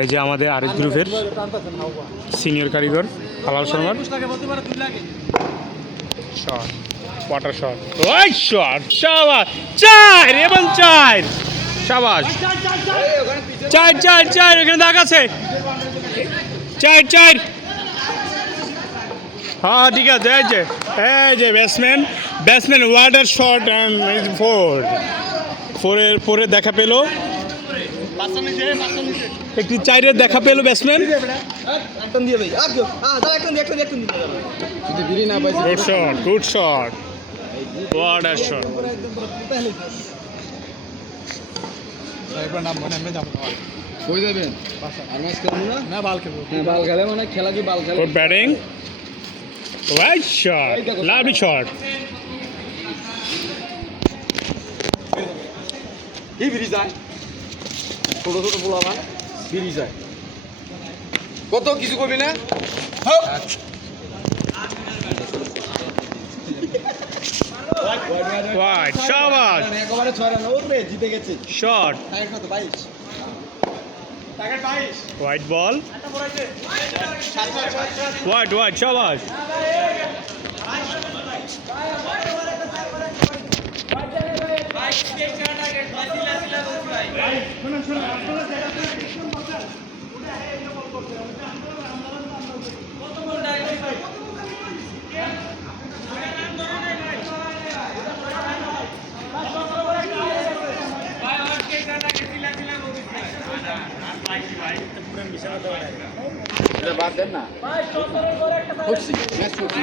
এই যে আমাদের আরেক গ্রুপের সিনিয়র কারিগর হালাল শর্মার শট, ওয়াটার শট, ওই শট, শাবাশ, চার এবং চার, শাবাশ, চার চার চার, এখানে দাগ আছে, চার চার, হ্যাঁ ঠিক আছে, এই যে ব্যাটসম্যান ওয়াটার শট অ্যান্ড ফোরের দেখা পেল, একটি চারের দেখা পেল batsman, good shot, water shot, good batting, right shot, lovely shot, ছোট ছোট পোলাবান বেরিয়ে যায়, কত কিছু করবি না, ওয়াইড, শাবাশ, একেবারে 6 রান, ওরে জিতে গেছে, শট, কত 22 হোয়াইট বল, হোয়াইট, শাবাশ, বাদ দেন না, ম্যাচ করছি